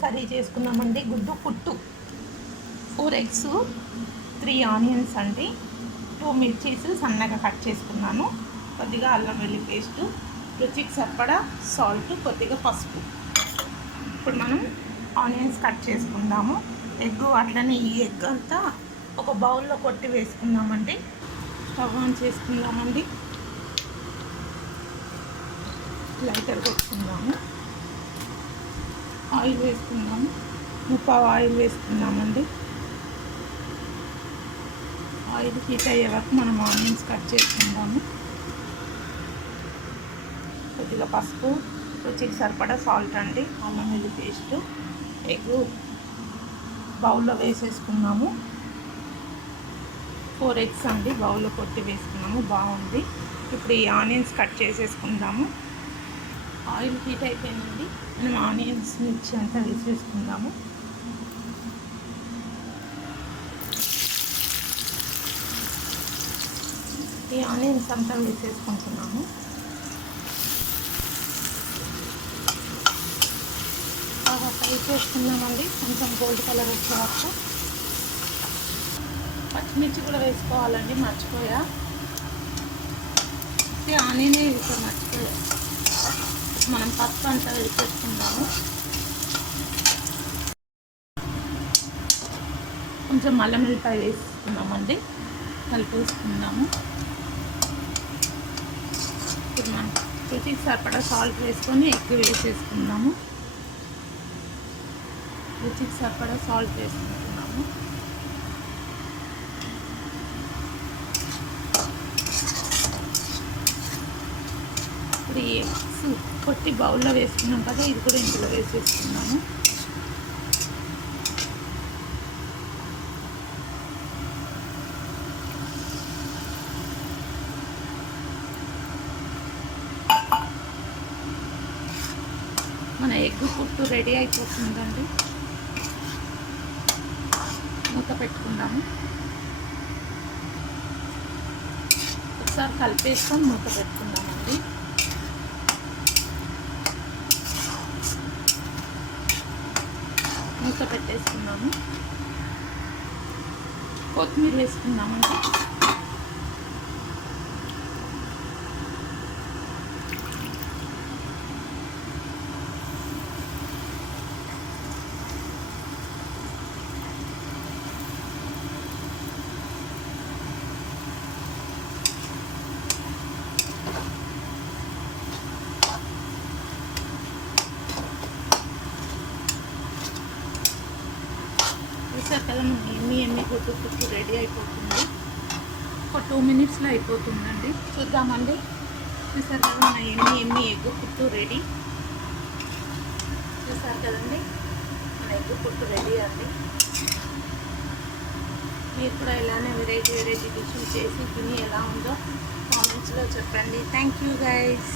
Curry చేసుకున్నామండి. గుడ్డు పుట్టు, 4 ఎగ్స్, 3 ఆనియన్స్ అండి, 2 మిర్చీస్ సన్నగా కట్ చేసుకున్నాను, కొద్దిగా అల్లం వెల్లుల్లి పేస్టు, రుచికి సరిపడా సాల్ట్, కొద్దిగా పసుపు. ఇప్పుడు మనం ఆనియన్స్ కట్ చేసుకుందాము. ఎగ్ అట్లనే ఈ ఎగ్ అంతా ఒక బౌల్లో కొట్టి వేసుకుందామండి. స్టవ్ ఆన్ చేసుకుందామండి. లైటర్ కొట్టుకుందాము. ఆయిల్ వేసుకుందాము. ముప్పావు ఆయిల్ వేసుకుందామండి. ఆయిల్ హీట్ అయ్యే వరకు మనం ఆనియన్స్ కట్ చేసుకుందాము. కొద్దిగా పసుపు, రుచికి సరిపడా సాల్ట్ అండి, అల్లం వెల్లుల్లి పేస్ట్, ఎగ్ బౌల్లో వేసేసుకున్నాము. 4 ఎగ్స్ అండి బౌల్లో కొట్టి వేసుకున్నాము. బాగుంది. ఇప్పుడు ఈ ఆనియన్స్ కట్ చేసేసుకుందాము. ఆయిల్ హీట్ అయిపోయిందండి. మనం ఆనియన్స్ మిర్చి అంతా వేసేసుకుందాము. ఈ ఆనియన్స్ అంతా వేసేసుకుంటున్నాము. బాగా ఫ్రై చేసుకుందామండి, కొంచెం గోల్డ్ కలర్ వచ్చే వరకు. పచ్చిమిర్చి కూడా వేసుకోవాలండి, మర్చిపోయా. ఆనియనే వేసాం, మర్చిపోయా. మనం పసుపు అంతా వేసేసుకుందాము. కొంచెం అల్లం వెల్లిపాయ వేసుకున్నామండి, కలిపేసుకుందాము. ఇప్పుడు మనం రుచికి సరిపడా సాల్ట్ వేసుకొని ఎగ్ వేసేసుకుందాము. రుచికి సరిపడా సాల్ట్ వేసుకుంటున్నాము. ఇప్పుడు ఈ ఎగ్స్ కొట్టి బౌల్లో వేసుకున్నాం కదా, ఇది కూడా ఇందులో వేసేసుకున్నాము. మన ఎగ్ పుట్టు రెడీ అయిపోతుందండి. మూత పెట్టుకుందాము. ఒకసారి కలిపేసుకొని మూత పెట్టుకుందామండి. మూత పెట్టేసుకున్నాము. కొత్తిమీర వేసుకుందామండి. చూసారు కదా, మన ఎమ్మి గుడ్డు పుట్టు రెడీ అయిపోతుంది. ఒక 2 మినిట్స్లో అయిపోతుందండి. చూద్దామండి. చూసారు కదా, మన ఎమ్మి ఎగ్ పుట్టు రెడీ. చూసారు కదండి, మన ఎగ్ పుట్టు రెడీ అండి. మీరు కూడా ఇలానే వెరైటీ డిష్ చేసి తిని ఎలా ఉందో కామెంట్స్లో చెప్పండి. Thank you guys.